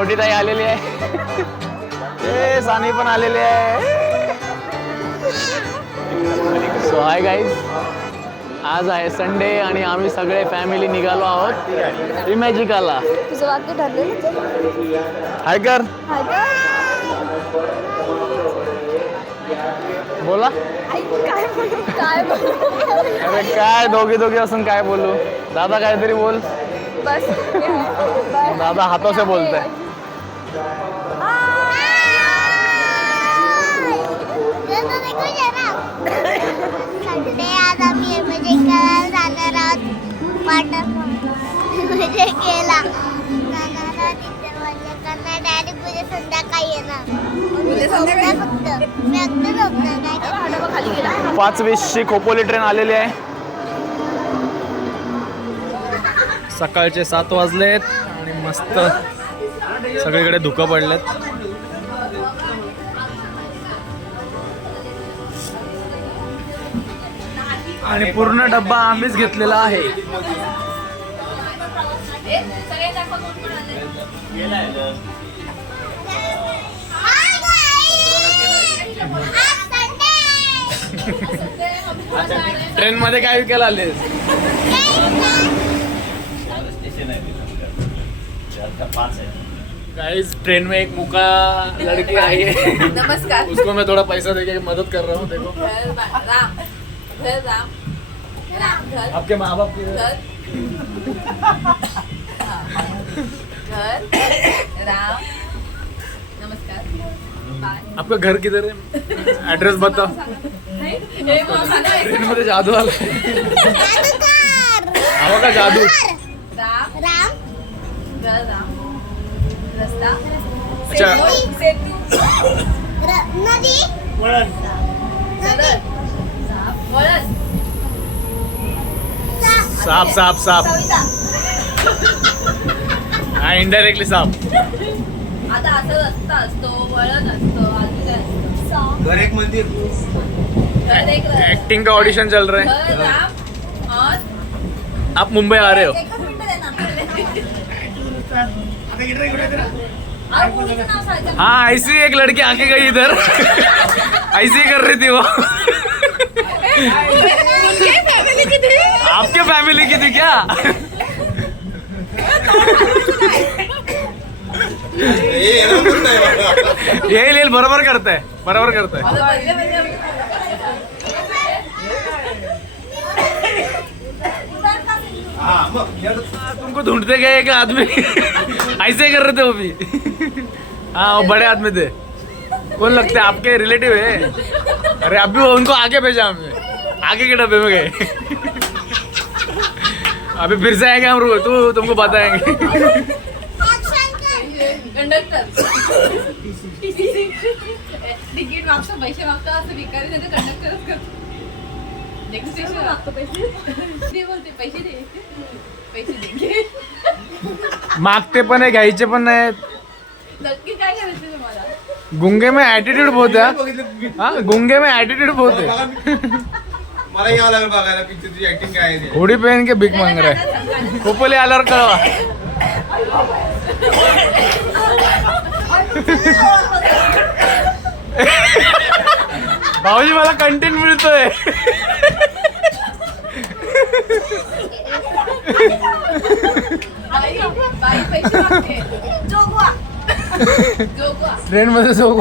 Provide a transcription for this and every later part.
मोठी ताई आलेली आहे. ए सानी पण आलेली आहे. सो हाय गाईज, आज आहे संडे आणि आम्ही सगळे फॅमिली निघालो आहोत इमॅजिकाला. तुझं वाक्य ठरलेलं. हाय कर बोला. काय बोलू? अरे काय दोघी असून काय बोलू. दादा काहीतरी बोल. बस दादा हाथों से बोलते हैं. आज आम्ही इमॅजिकाला जाणार आहोत. वाटर इमॅजिकाला जाणार आहोत. तिथे मजा करणार. डायरेक्ट उद्या संध्याकाळी येणार. फक्त मी अगदी झोपणार काय. 5:20ची खोपोली ट्रेन आलेली आहे. सकाळचे 7 वाजलेत आणि मस्त सगळीकडे धुकं पडलेत. आणि पूर्ण डब्बा आम्हीच घेतलेला आहे. ट्रेन मध्ये काय विकायला आलेस? गाइस ट्रेन में एक मुका लड़की आई है. नमस्कार. उसको मैं थोड़ा पैसा देके मदद कर रहा हूँ. देखो घर आपके माँ बाप की राम. नमस्कार. बाय. आपका घर किधर है? एड्रेस बताओ. ट्रेन मध्ये जादू आला. हवा का जादू. राम राम घर राम रस्ता अच्छा. सेतू नदी सरळ वळण साप साप साप. सविता. हा इनडायरेक्टली साप. आता असं रस्ता असतो, वळण असतो, अजून काय असतं? घर एक मंदिर. घर एक एक्टिंग का ऑडिशन चल रहा है. घर राम और आप मुंबई आ रहे हो. एकच मिनिट दे ना. और मुलीचं नाव सांगायचं. हाँ ऐसी एक लड़की आके गई इधर. ऐसी ही कर रही थी वो. आपके फैमिली की थी क्या? यही लेल बरोबर करता है. बरोबर करता है. आता पहिले तुमको ढूंढते गए एक आदमी. ऐसे ही कर रहे थे वो भी. हाँ वो बड़े आदमी थे. कौन लगते हैं आपके रिलेटिव है? अरे अभी वो उनको आगे भेजा हमने. आगे के डब्बे में गए. अभी फिर से आएंगे हम. तू तुमको बताएंगे. कंडक्टर तिकीट मागतो, पैसे मागतो, असं भिकारी नाही तर कंडक्टरच करतो. नेक्स्ट स्टेशन मागतो पैसे. ते बोलते पैसे दे, पैसे दे. मागते पण आहे घ्यायचे पण नाही. नक्की काय करायचं तुम्हाला? गुंगे में एटीट्यूड बहुत है. हाँ गुंगे में एटीट्यूड बहुत है. मला यावं लागेल बघायला पिक्चरची ऍक्टिंग काय आहे ते. हुडी पहन के भीक मांग रहा है. खोपोली आल्यावर कळवा. भाऊजी मला कंटेंट मिळतोय. बाई बाई पैसे मागते. जोगवा जोगवा. ट्रेन मध्ये जाऊ.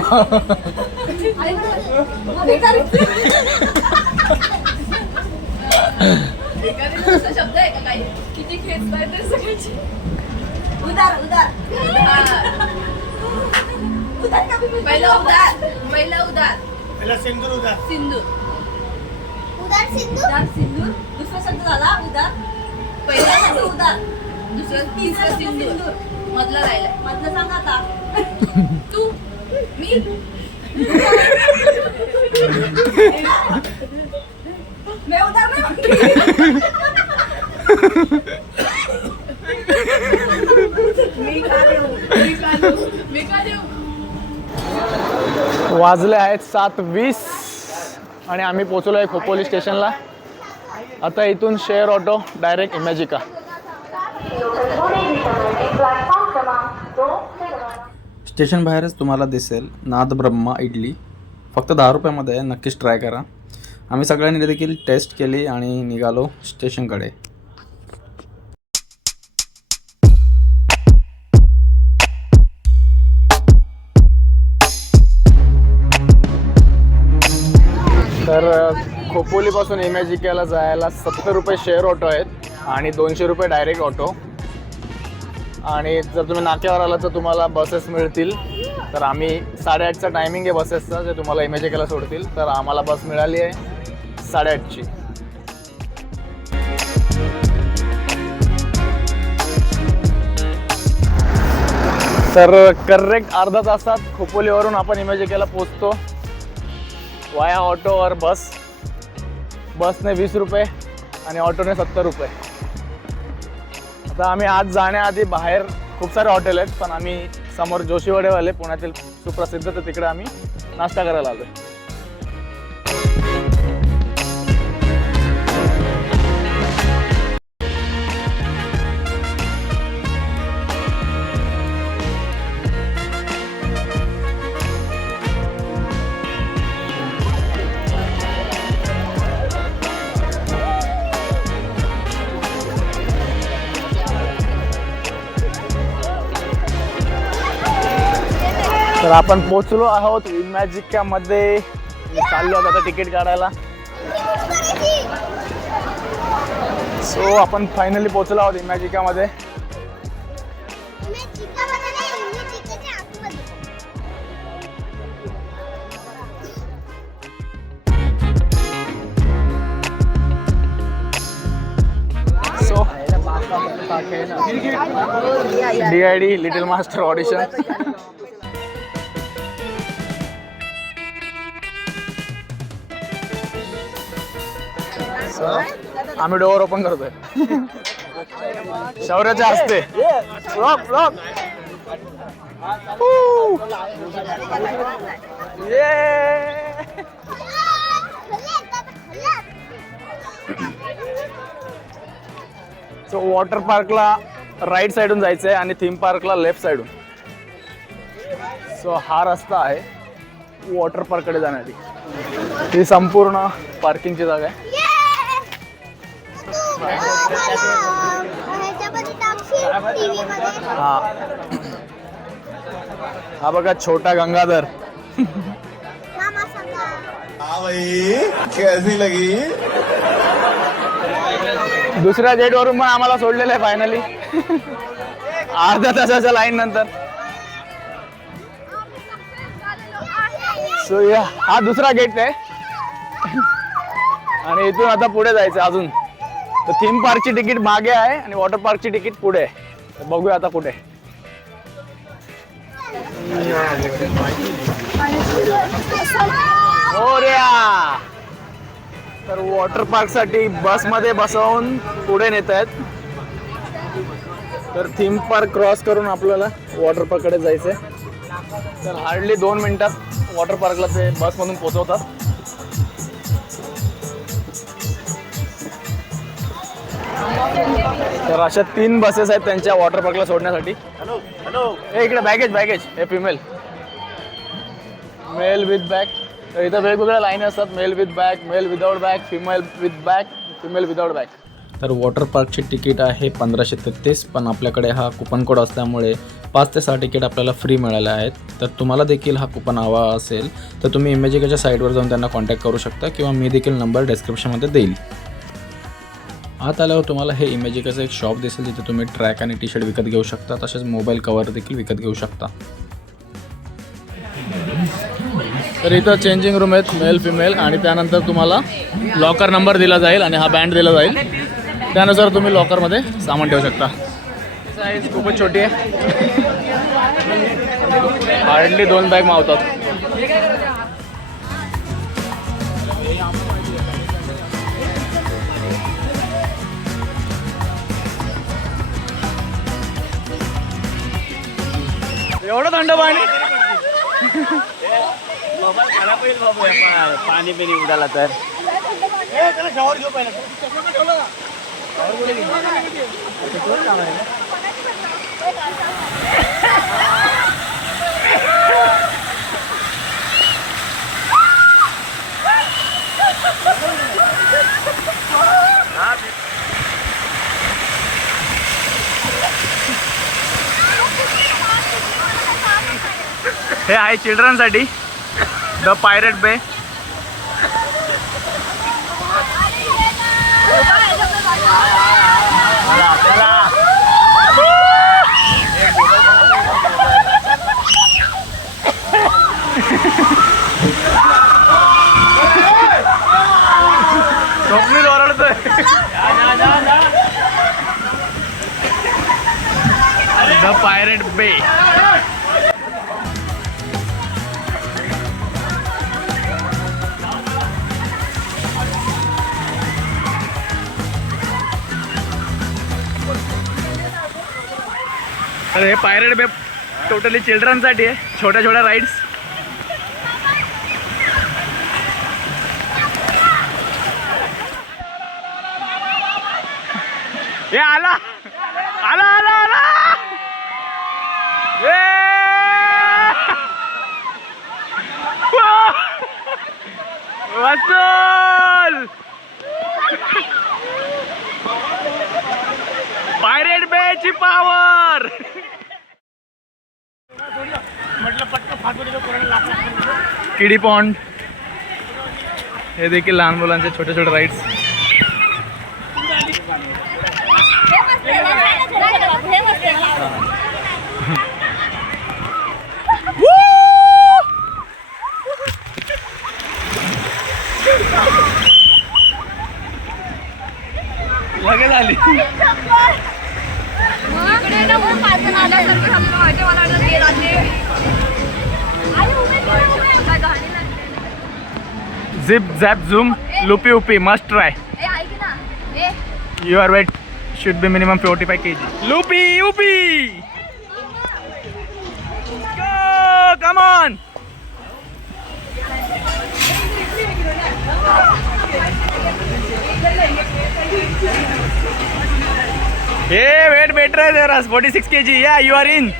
भिकारीचा शब्द आहे का काही? किती खेचताय ते सगळ्याची. उदार उदार उदार का पहिला उदार. पहिला उदार. पहिला सिंदूर होता. सिंधू. उदार सिंधू. उदार सिंदूर. दुसरा शब्द झाला उदार. पहिला शब्द उदार. दुसरा तिसरा सिंदूर. मधला राहिला. मधला सांग आता. तू मी मैं उदार नाही. मी का देऊ? मी का देऊ? वाजले आहेत 7:20 आणि आम्ही पोहोचलो आहे खोपोली स्टेशनला. आता इथून share auto direct Imagica. Station बाहेरच तुम्हाला दिसेल नाद ब्रह्मा इडली, फक्त 10 रुपयामध्ये आहे, नक्कीच ट्राय करा. आम्ही सगळ्यांनी देखील टेस्ट केली आणि निघालो स्टेशनकडे. तर खोपोलीपासून इमॅजिकाला जायला 70 रुपये शेअर ऑटो आहेत आणि 200 रुपये डायरेक्ट ऑटो. आणि जर तुम्ही नाक्यावर आला तर तुम्हाला बसेस मिळतील. तर आम्ही 8:30चा टायमिंग आहे बसेसचा, जे तुम्हाला इमॅजिकाला सोडतील. तर आम्हाला बस मिळाली आहे 8:30ची. तर करेक्ट अर्धा तासात खोपोलीवरून आपण इमॅजिकाला पोचतो वाया ऑटो और बस. बसने 20 रुपये आणि ऑटोने 70 रुपये. आता आम्ही आज जाण्याआधी बाहेर खूप सारे हॉटेल आहेत, पण आम्ही समोर जोशीवडेवाले पुण्यातील सुप्रसिद्ध, तर तिकडे आम्ही नाश्ता करायला आलो. तर आपण पोचलो आहोत इमॅजिकामध्ये. चाललो आहोत आता तिकीट काढायला. सो आपण फायनली पोचलो आहोत इमॅजिकामध्ये. So DID little master audition. आम्ही डोअर ओपन करतोय शौर्याच्या हस्ते. सो वॉटर पार्कला राईट साईडून जायचं आहे आणि थीम पार्कला लेफ्ट साईडून. सो हा रस्ता आहे वॉटर पार्ककडे जाण्यासाठी. ही संपूर्ण पार्किंगची जागा आहे. हा बघा छोटा गंगाधर. हाँ भाई कैसी लगी. दुसऱ्या गेट वरून पण आम्हाला सोडलेलं आहे फायनली अर्ध्या तासाच्या लाईन नंतर. सो हा दुसरा गेट आहे आणि इथून आता पुढे जायचं अजून. तर थीम पार्कची तिकीट मागे आहे आणि वॉटर पार्कची तिकीट पुढे आहे. तर बघूया आता कुठे. तर वॉटर पार्क साठी बसमध्ये बसवून पुढे नेत आहेत. तर थीम पार्क क्रॉस करून आपल्याला वॉटर पार्ककडे जायचंय. तर हार्डली 2 मिनिटात वॉटर पार्कला ते बसमधून पोहोचवतात. तर अशा 3 बसेस आहेत त्यांच्या वॉटर पार्कला सोडण्यासाठी. हे इकडे बॅगेज हे फिमेल, मेल विथ बॅग. तर इथं वेगवेगळ्या लाईन असतात. Male with bag, male without bag, female with bag, female without bag. तर वॉटर पार्कची तिकीट आहे 1533, पण आपल्याकडे हा कुपन कोड असल्यामुळे 5 ते 6 तिकीट आपल्याला फ्री मिळाले आहेत. तर तुम्हाला देखील हा कुपन हवा असेल तर तुम्ही इमॅजिकाच्या साईटवर जाऊन त्यांना कॉन्टॅक्ट करू शकता किंवा मी देखील नंबर डिस्क्रिप्शनमध्ये देईल. आत आल्यावर तुम्हाला हे इमॅजिकाचं एक शॉप दिसेल, जिथे तुम्ही ट्रॅक आणि टी-शर्ट विकत घेऊ शकता. तसेच मोबाईल कवर देखील विकत घेऊ शकता. तर इथं चेंजिंग रूम आहेत मेल फिमेल, आणि त्यानंतर तुम्हाला लॉकर नंबर दिला जाईल आणि हा बँड दिला जाईल. त्यानुसार तुम्ही लॉकरमध्ये सामान ठेवू शकता. साईज खूपच छोटी आहे, हार्डली 2 बॅग मावतात. एवढं थंड पाणी पाणी बिनी उडाला तर हे आहे चिल्ड्रनसाठी द पायरेट बे. स्वप्नील ओरडतोय. द पायरेट बे. तर हे पायरेट बे टोटली चिल्ड्रनसाठी आहे. छोट्या छोट्या राईड्स. हे आला आला आला आला. वसूल पायरेट बेची पावर. किडी पॉन्ड हे देखील लहान मुलांचे छोटे छोटे राईड्स. लगेच आली. Zip, zap, zoom, loopy, whoopy, must try. Your weight should be minimum 45 kg. Loopy, whoopy. Go, come on. Hey, weight better है तेरा 46 kg. Yeah, you are in.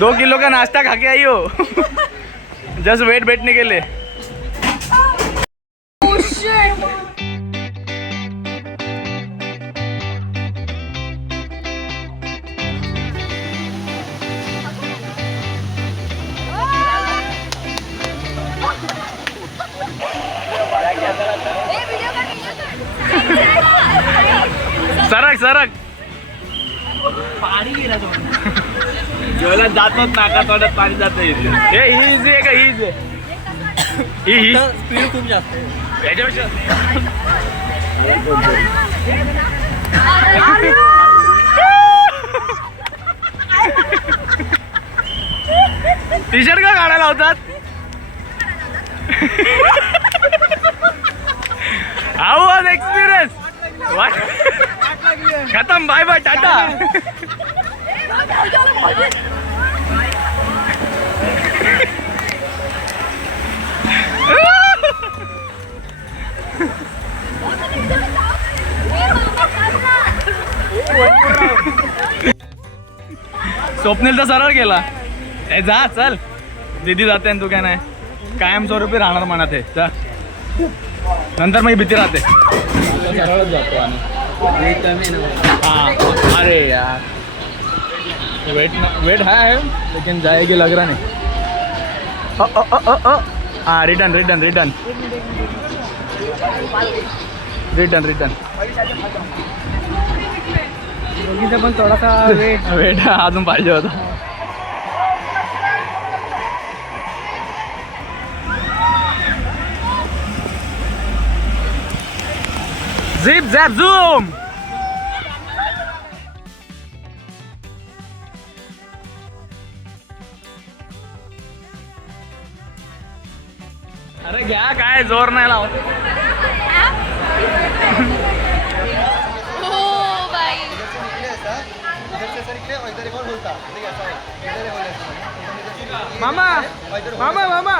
2 kilo का नाश्ता खा के आई हो. जस्ट वेट बैठने के लिए. सरक सरक. पाणी गेला तो. जेवला जातात नाका तोंडात पाणी जातं. हे इझी आहे का? इझी आहे. ही स्पीड खूप जास्त आहे याच्यापेक्षा. टी शर्ट का काढायला होतात? How was experience? खतम. Bye bye tata. स्वप्नील तर सरळ गेला. ए जा चल. दीदी जाते तू काय नाही. कायमस्वरूपी राहणार मनात आहे. जा नंतर मग भीती राहते. सरळच जातो आणि हाँ. अरे यार वेट है लेकिन जाएगी लग रहा नहीं. हाँ return return return return return. पण थोडासा वेट अजून पाहिजे होता. Zip zap zoom. अरे घ्या काय जोर नाही लावत. मामा मामा मामा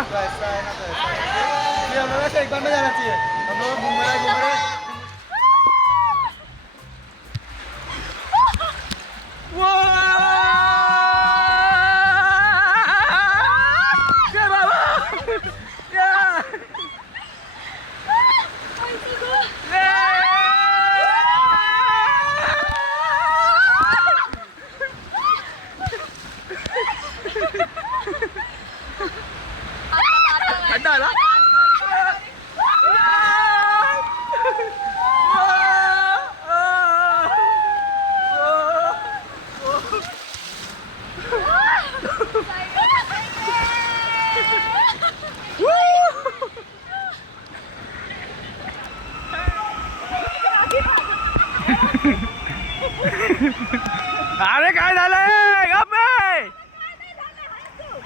अरे काय झालंय गप बे.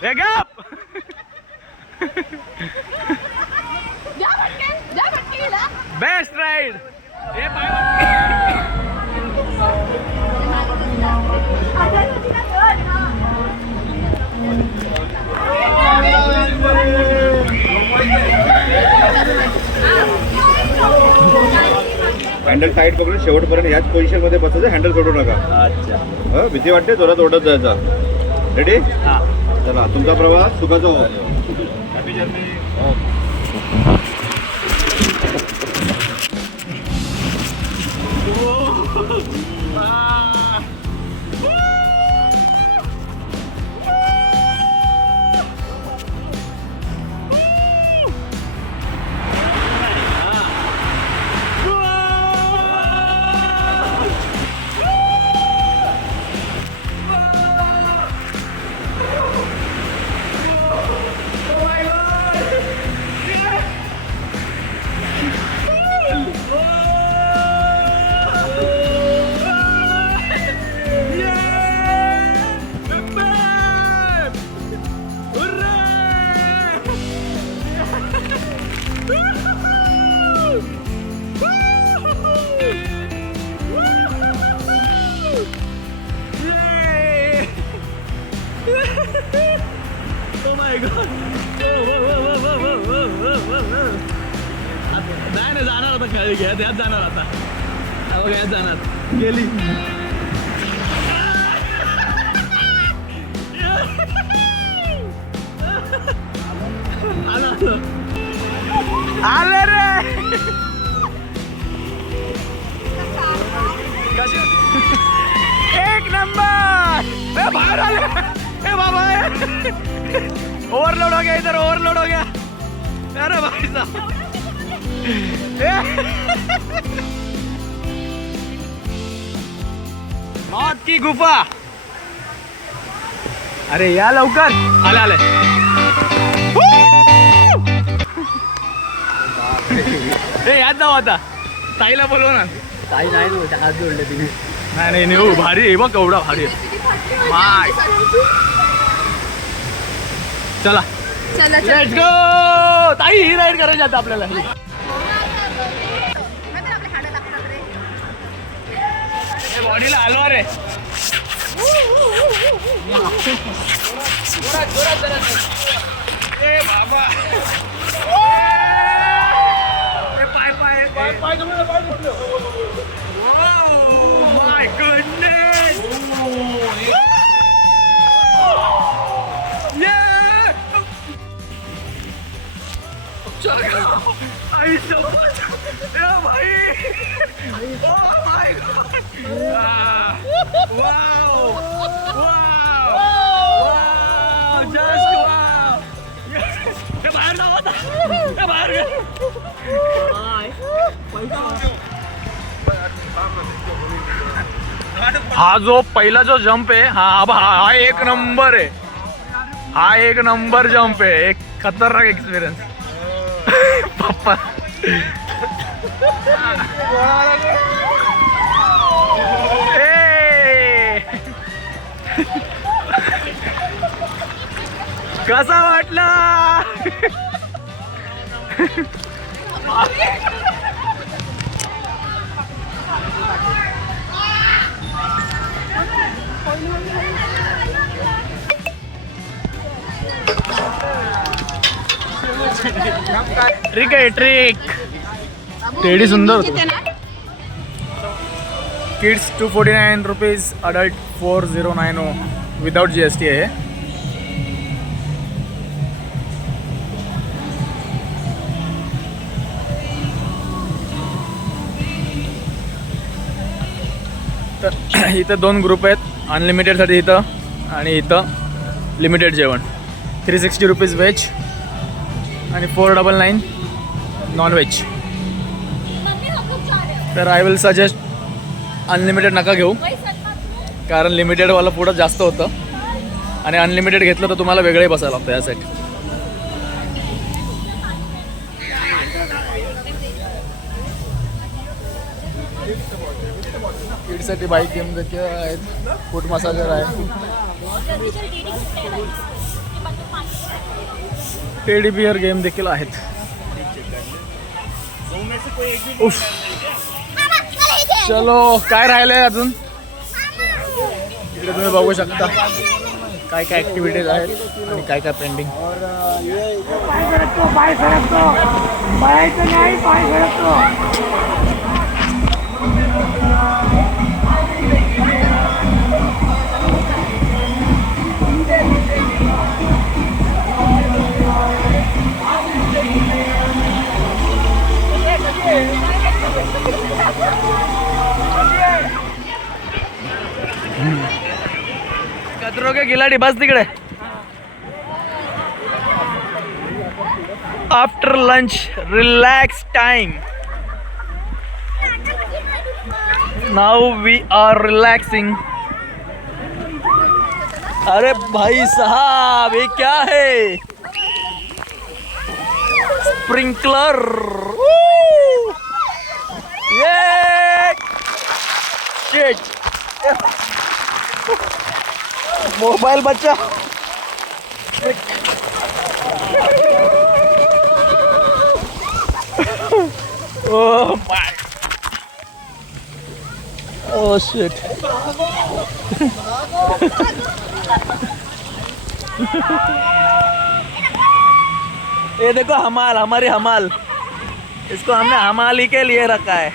हे गप. Best ride. हे हँडल टाईट पकडून शेवटपर्यंत याच पोझिशन मध्ये बसायचं, हँडल सोडू नका. अच्छा. भीती वाटते, जोरात ओढत जायचा. रेडी? हा. चला, तुमचा प्रवास सुखाचा हो. Oh my god. नाही ना, जाणार आता खेळ घ्या, त्यात जाणार आता. हो यात जाणार. गेली. आलं रे. एक नंबर. बाहर आले. ए बाबा, ओवरलोड हो गया इधर, ओवरलोड हो गया. अरे भाई साहब. मौत की गुफा. अरे या लवकर. आले आले. ए याद जाऊ आता. ताईला बोलव ना. ताई नाही हात जोडले तुम्ही. नाही नाही हो, भारी आहे बघ, एवढा भारी आहे. माय. चला लेट्स गो. ताई ही राईड करायची आता आपल्याला. बॉडीला हलवा रे. ए बाबा. पाय पाय पाय पाय तुम्हाला पाय दुखलं. Oh my goodness. आई सोबत. भाई. Oh my God. Wow wow wow. Just wow. हे बाहेर जाऊ आता. हे बाहेर गे. हा जो पहिला जो जंप आहे, हा एक नंबर आहे. हा एक नंबर जंप आहे. एक खतरनाक एक्सपिरियन्स. पप्पा. कसा वाटला? ट्रिक आहे ट्रिक. टेडी सुंदर होतो. Kids 249 rupees, adult 4090 without GST आहे. तर इथं दोन ग्रुप आहेत, अनलिमिटेडसाठी इथं आणि इथं लिमिटेड जेवण. 360 रुपीज व्हेज आणि 499 नॉन व्हेज. तर आय विल सजेस्ट अनलिमिटेड नका घेऊ, कारण लिमिटेडवाला पुढं जास्त होतं आणि अनलिमिटेड घेतलं तर तुम्हाला वेगळे बसायला लागतं यासाठी. किडसाठी बाईक गेम देखील आहेत, फूट मसाजर आहे, टेडी बिअर गेम देखील आहेत. उफ. चलो काय राहिलंय अजून, इकडे तुम्ही बघू शकता काय काय ऍक्टिव्हिटीज आहेत आणि काय काय पेंडिंग. कचरो के गिलाडी बस तिकडे. After lunch relax time. Now we are relaxing. अरे भाई साहब ये क्या है, स्प्रिंकलर. ये शिट, मोबाइल बच्चा. Oh my. Oh shit. ये देखो हमाल, हमारी हमाल, इसको हमने हमाली के लिए रखा है.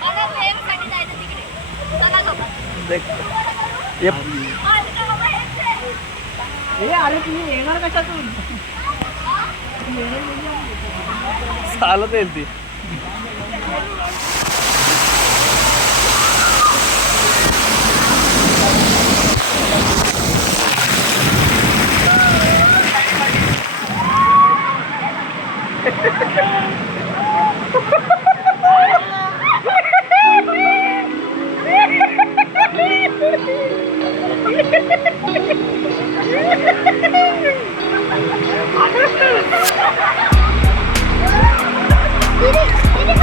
देख ये अरे तुम्ही येणार कशातून? चालत येईल ती. Ini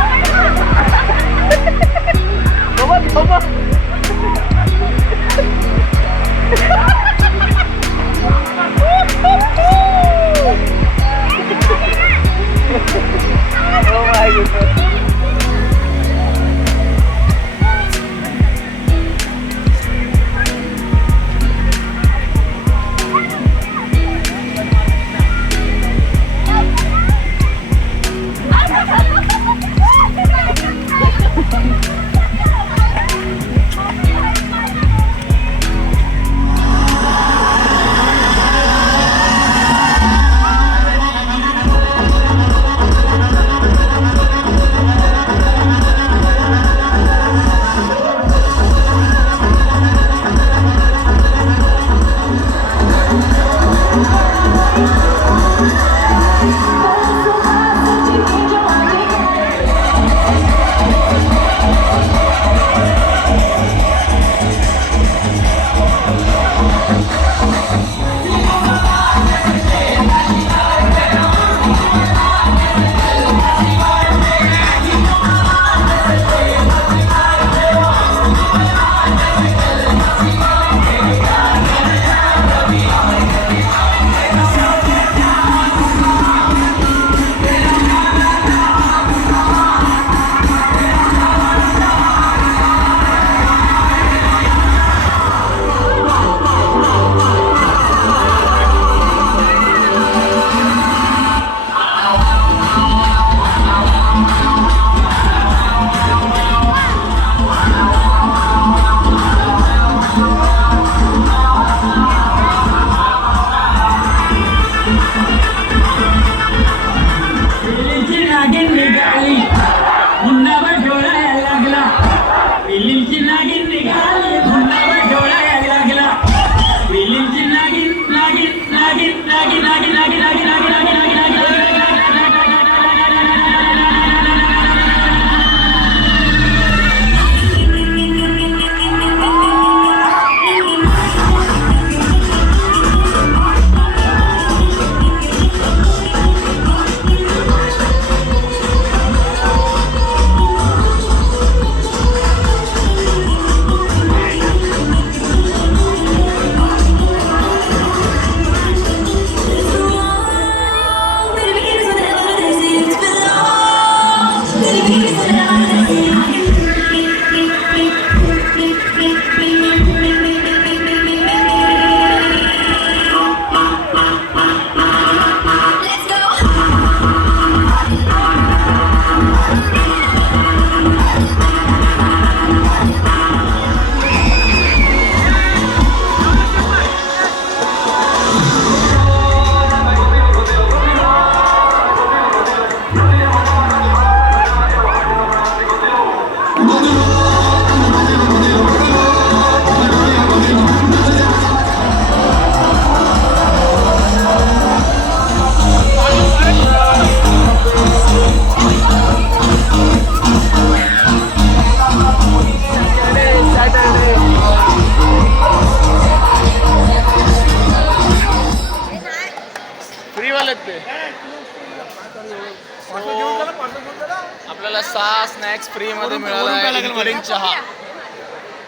स्नॅक्स फ्री मध्ये मिळाला आहे, including चहा.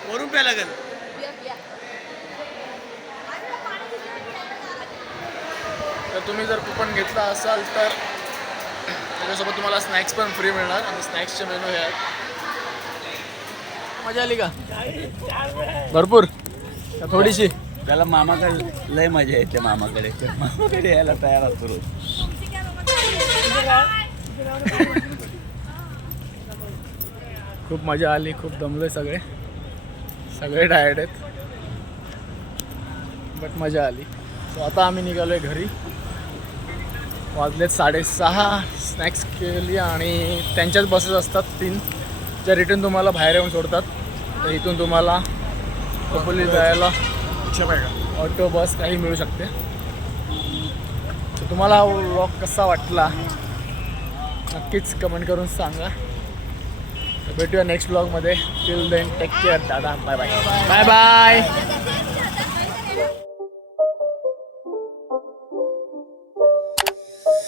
वरून प्या लागेल. तर तुम्ही जर कुपन घेतला असाल तर त्याच्यासोबत तुम्हाला स्नॅक्स पण फ्री मिळणार आणि स्नॅक्सचे मेनू हे आहेत. मजा आली का भरपूर का थोडीशी? त्याला मामाकडे लय मजा येते. मामाकडे यायला तयार असतो रोज. खूप मजा आली, खूप दमलोय सगळे टायर्ड आहेत, बट मजा आली. सो आता आम्ही निघालोय घरी. वाजलेत 6:30. स्नॅक्स केली आणि त्यांच्याच बसेस असतात 3 ज्या रिटर्न तुम्हाला बाहेर येऊन सोडतात. तर इथून तुम्हाला खोपोली जायला ऑटो बस काही मिळू शकते. तर तुम्हाला हा व्लॉग कसा वाटला नक्कीच कमेंट करून सांगा. तर भेटूया नेक्स्ट व्लॉगमध्ये. Till then take care. दादा bye bye bye bye.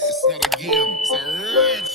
It's not a game, it's a rich